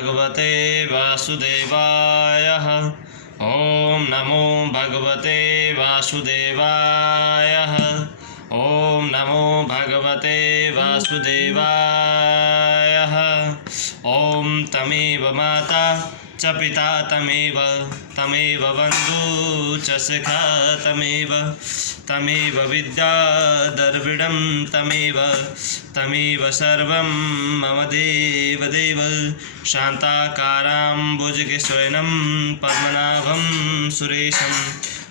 भगवते वासुदेवाय। ओम नमो भगवते वासुदेवाय। ओम नमो भगवते वासुदेवाय। ओम तमेव माता च पिता तमेव बंधु च सखा तमेव विद्या द्रविडं तमेव सर्वं मम देवदेव। शान्ताकारां भुजगशयनं पद्मनाभं सुरेशं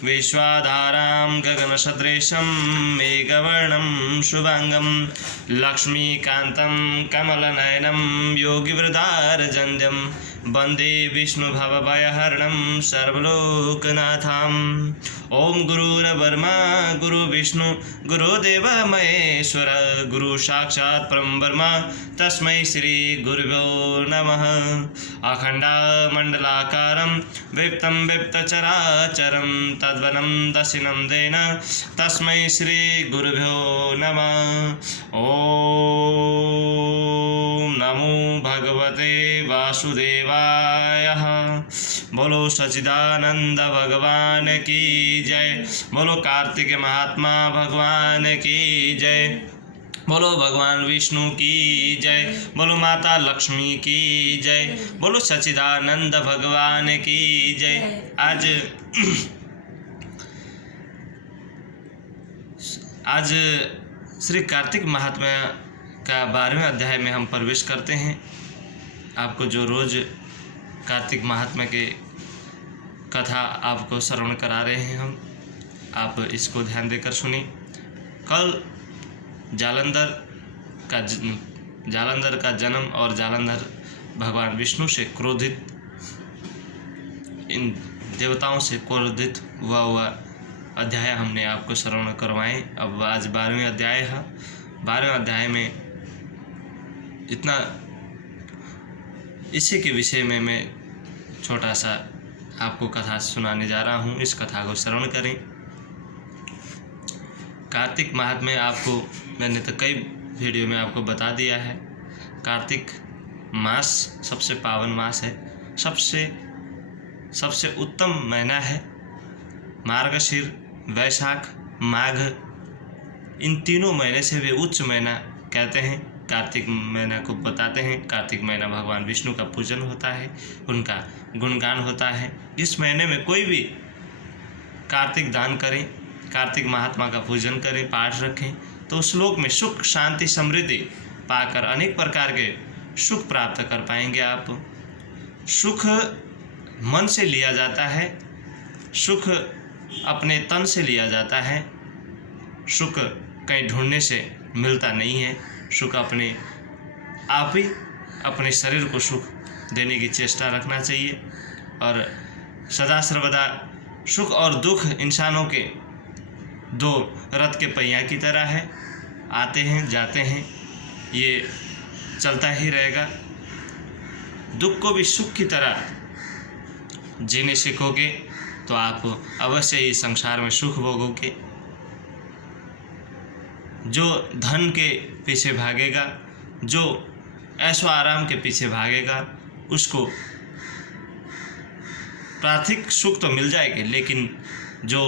विश्वाधारां गगनसदृशं मेघवर्णं शुभांगं लक्ष्मीकान्तं कमलनयनं योगिवृदारजन्यं वन्दे विष्णुभवभयहरणं सर्वलोकनाथम्। ओम गुरुर्ब्रह्मा गुरुर्विष्णु गुरुदेव महेश्वर गुरु साक्षात् परं ब्रह्म तस्मै श्री गुरुभ्यो नमः। अखण्डमण्डलाकारं व्याप्तं व्याप्तचराचरं तद्वनं दशिनं देन तस्मै श्री गुरुभ्यो नमः। ओम नमो भगवते वासुदेवाय। बोलो सच्चिदानंद भगवान की जय। बोलो कार्तिक महात्मा भगवान की जय। बोलो भगवान विष्णु की जय। बोलो माता लक्ष्मी की जय। बोलो सच्चिदानंद भगवान की जय। आज श्री कार्तिक महात्म्य का 12वें अध्याय में हम प्रवेश करते हैं। आपको जो रोज कार्तिक महात्म्य के कथा आपको श्रवण करा रहे हैं हम, आप इसको ध्यान देकर सुनिए। कल जालंधर का जन्म और जालंधर भगवान विष्णु से क्रोधित, इन देवताओं से क्रोधित हुआ अध्याय हमने आपको श्रवण करवाए। अब आज 12वें अध्याय है। 12वें अध्याय में इतना, इसी के विषय में मैं छोटा सा आपको कथा सुनाने जा रहा हूँ। इस कथा को श्रवण करें। कार्तिक महात्म्य आपको मैंने तो कई वीडियो में आपको बता दिया है। कार्तिक मास सबसे पावन मास है, सबसे उत्तम महीना है। मार्गशीर, वैशाख, माघ, इन तीनों महीने से वे उच्च महीना कहते हैं। कार्तिक महीना को बताते हैं। कार्तिक महीना भगवान विष्णु का पूजन होता है, उनका गुणगान होता है। इस महीने में कोई भी कार्तिक दान करें, कार्तिक महात्मा का पूजन करें, पाठ रखें, तो उस लोक में सुख शांति समृद्धि पाकर अनेक प्रकार के सुख प्राप्त कर पाएंगे आप। सुख मन से लिया जाता है, सुख अपने तन से लिया जाता है। सुख कहीं ढूंढने से मिलता नहीं है। सुख अपने आप ही अपने शरीर को सुख देने की चेष्टा रखना चाहिए। और सदा सर्वदा सुख और दुख इंसानों के दो रथ के पहिया की तरह है, आते हैं जाते हैं, ये चलता ही रहेगा। दुख को भी सुख की तरह जीने सीखोगे तो आप अवश्य ही संसार में सुख भोगोगे। जो धन के पीछे भागेगा, जो ऐशो आराम के पीछे भागेगा, उसको प्राथिक सुख तो मिल जाएगी, लेकिन जो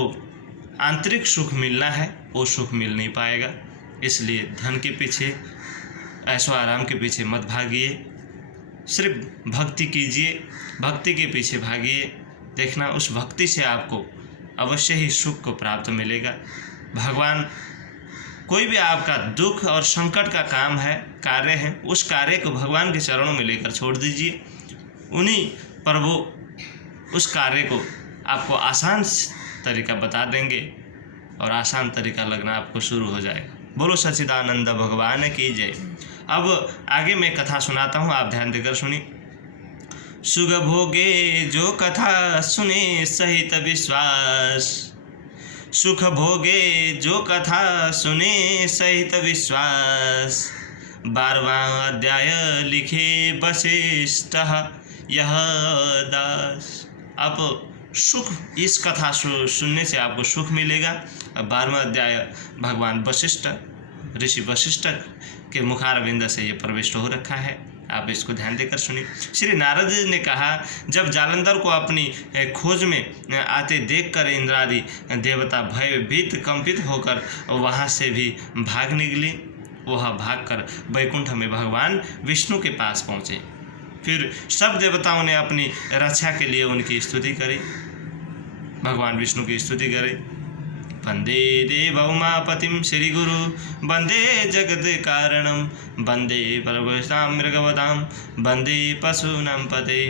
आंतरिक सुख मिलना है वो सुख मिल नहीं पाएगा। इसलिए धन के पीछे, ऐशो आराम के पीछे मत भागिए, सिर्फ भक्ति कीजिए, भक्ति के पीछे भागिए। देखना उस भक्ति से आपको अवश्य ही सुख को प्राप्त मिलेगा। भगवान, कोई भी आपका दुख और संकट का काम है, कार्य है, उस कार्य को भगवान के चरणों में लेकर छोड़ दीजिए। उन्हीं प्रभु उस कार्य को आपको आसान तरीका बता देंगे और आसान तरीका लगना आपको शुरू हो जाएगा। बोलो सच्चिदानंद भगवान की जय। अब आगे मैं कथा सुनाता हूँ, आप ध्यान देकर सुनिए। सुख भोगे जो कथा सुने सहित विश्वास, सुख भोगे जो कथा सुने सहित विश्वास। 12वां अध्याय लिखे वशिष्ठ यह दास। आप सुख, इस कथा सुनने से आपको सुख मिलेगा। अब 12वां अध्याय भगवान वशिष्ठ, ऋषि वशिष्ठ के मुखारविंद से ये प्रविष्ट हो रखा है। आप इसको ध्यान देकर सुनिए। श्री नारद जी ने कहा, जब जालंधर को अपनी खोज में आते देखकर इंद्रादि देवता भयभीत कंपित होकर वहाँ से भी भाग निकले। वह भागकर वैकुंठ में भगवान विष्णु के पास पहुँचे। फिर सब देवताओं ने अपनी रक्षा के लिए उनकी स्तुति करी, भगवान विष्णु की स्तुति करे। वंदे देवौमापतिं श्री गुरु वंदे जगत कारणम वंदे परवशां मृगवतां वंदे पशूनां पते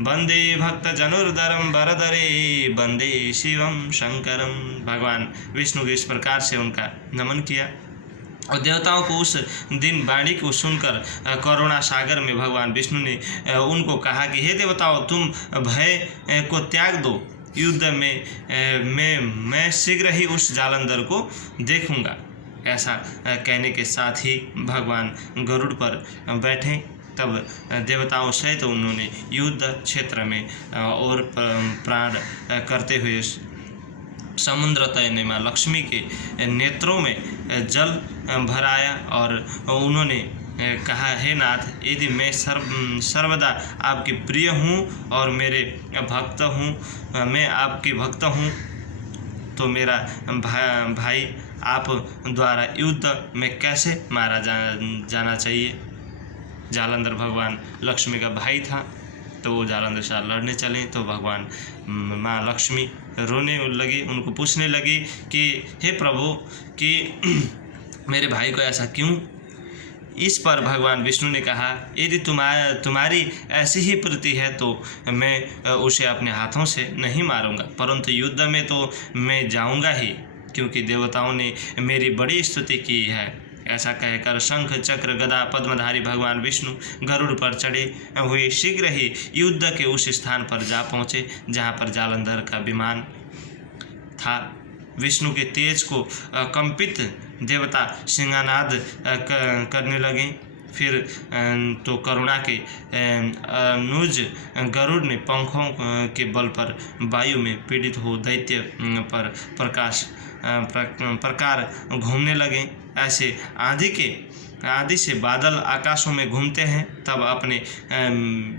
वंदे भक्त जनुर्धरम वरदरे वंदे शिवम शंकरम। भगवान विष्णु के इस प्रकार से उनका नमन किया और देवताओं को उस दिन वाणी को सुनकर करुणा सागर में भगवान विष्णु ने उनको कहा कि हे देवताओं, तुम भय को त्याग दो। युद्ध में मैं शीघ्र ही उस जालंधर को देखूंगा। ऐसा कहने के साथ ही भगवान गरुड़ पर बैठे। तब देवताओं सहित उन्होंने युद्ध क्षेत्र में और प्राण करते हुए समुद्र तैरने माँ लक्ष्मी के नेत्रों में जल भराया और उन्होंने कहा, हे नाथ, यदि मैं सर्वदा आपके प्रिय हूँ और मेरे भक्त हूँ, मैं आपके भक्त हूँ, तो मेरा भाई आप द्वारा युद्ध में कैसे मारा जाना चाहिए। जालंधर भगवान लक्ष्मी का भाई था, तो वो जालंधर से लड़ने चले तो भगवान माँ लक्ष्मी रोने लगी, उनको पूछने लगी कि हे प्रभु, कि मेरे भाई को ऐसा क्यों। इस पर भगवान विष्णु ने कहा, यदि तुम्हारी ऐसी ही प्रीति है तो मैं उसे अपने हाथों से नहीं मारूंगा, परंतु युद्ध में तो मैं जाऊंगा ही, क्योंकि देवताओं ने मेरी बड़ी स्तुति की है। ऐसा कहकर शंख चक्र गदा पद्मधारी भगवान विष्णु गरुड़ पर चढ़े हुए शीघ्र ही युद्ध के उस स्थान पर जा पहुँचे जहाँ पर जालंधर का विमान था। विष्णु के तेज को कंपित देवता सिंहानाद करने लगे। फिर तो करुणा के अनुज गरुड़ ने पंखों के बल पर वायु में पीड़ित हो दैत्य पर प्रकार घूमने लगे। ऐसे आदि से बादल आकाशों में घूमते हैं। तब अपने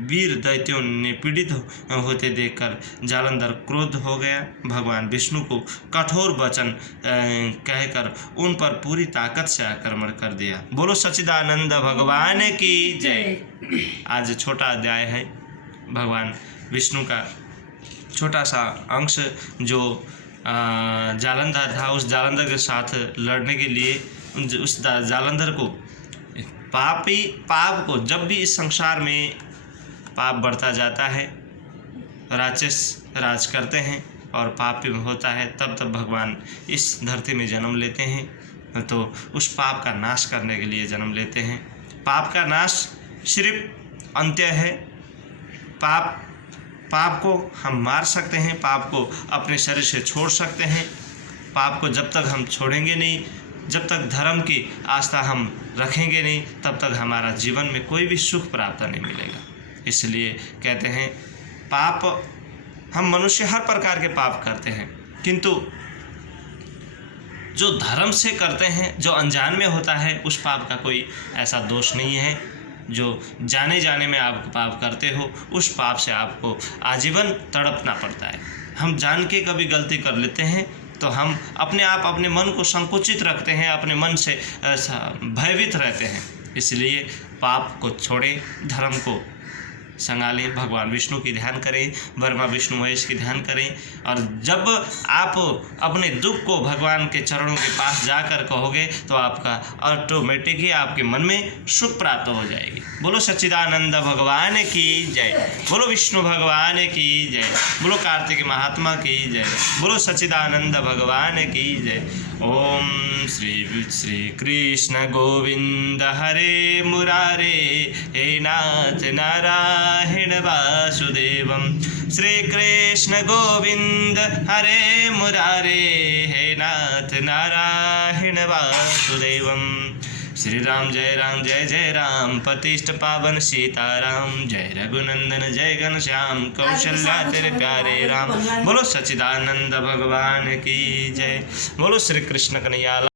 वीर दैत्यों ने पीड़ित होते देखकर जालंधर क्रोध हो गया। भगवान विष्णु को कठोर वचन कहकर उन पर पूरी ताकत से आक्रमण कर दिया। बोलो सच्चिदानंद भगवान की जय। आज छोटा अध्याय है, भगवान विष्णु का छोटा सा अंश जो जालंधर था, उस जालंधर के साथ लड़ने के लिए उस जालंधर को पाप को, जब भी इस संसार में पाप बढ़ता जाता है, राक्षस राज करते हैं और पाप होता है, तब भगवान इस धरती में जन्म लेते हैं। तो उस पाप का नाश करने के लिए जन्म लेते हैं। पाप का नाश सिर्फ अंत्य है। पाप को हम मार सकते हैं, पाप को अपने शरीर से छोड़ सकते हैं। पाप को जब तक हम छोड़ेंगे नहीं, जब तक धर्म की आस्था हम रखेंगे नहीं, तब तक हमारा जीवन में कोई भी सुख प्राप्त नहीं मिलेगा। इसलिए कहते हैं पाप, हम मनुष्य हर प्रकार के पाप करते हैं, किंतु जो धर्म से करते हैं, जो अनजान में होता है, उस पाप का कोई ऐसा दोष नहीं है। जो जाने में आप पाप करते हो, उस पाप से आपको आजीवन तड़पना पड़ता है। हम जान के कभी गलती कर लेते हैं तो हम अपने मन को संकुचित रखते हैं, अपने मन से भयभीत रहते हैं। इसलिए पाप को छोड़ें, धर्म को संभालें, भगवान विष्णु की ध्यान करें, ब्रह्मा विष्णु महेश की ध्यान करें। और जब आप अपने दुख को भगवान के चरणों के पास जाकर कहोगे तो आपका ऑटोमेटिक ही आपके मन में सुख प्राप्त हो जाएगी। बोलो सच्चिदानंद भगवान की जय। बोलो विष्णु भगवान की जय। बोलो कार्तिक महात्मा की जय। बोलो सच्चिदानंद भगवान की जय। ओम श्री कृष्ण गोविंद हरे मुरारे, हे नाथ नारायण वासुदेवम। श्री कृष्ण गोविंद हरे मुरारे, हे नाथ नारायण वासुदेवम। श्री राम जय जय राम, प्रतिष्ठ पावन सीताराम। जय रघुनंदन जय घनश्याम, कौशल्या तेरे प्यारे राम। बोलो सच्चिदानंद भगवान की जय। बोलो श्री कृष्ण कन्हैया।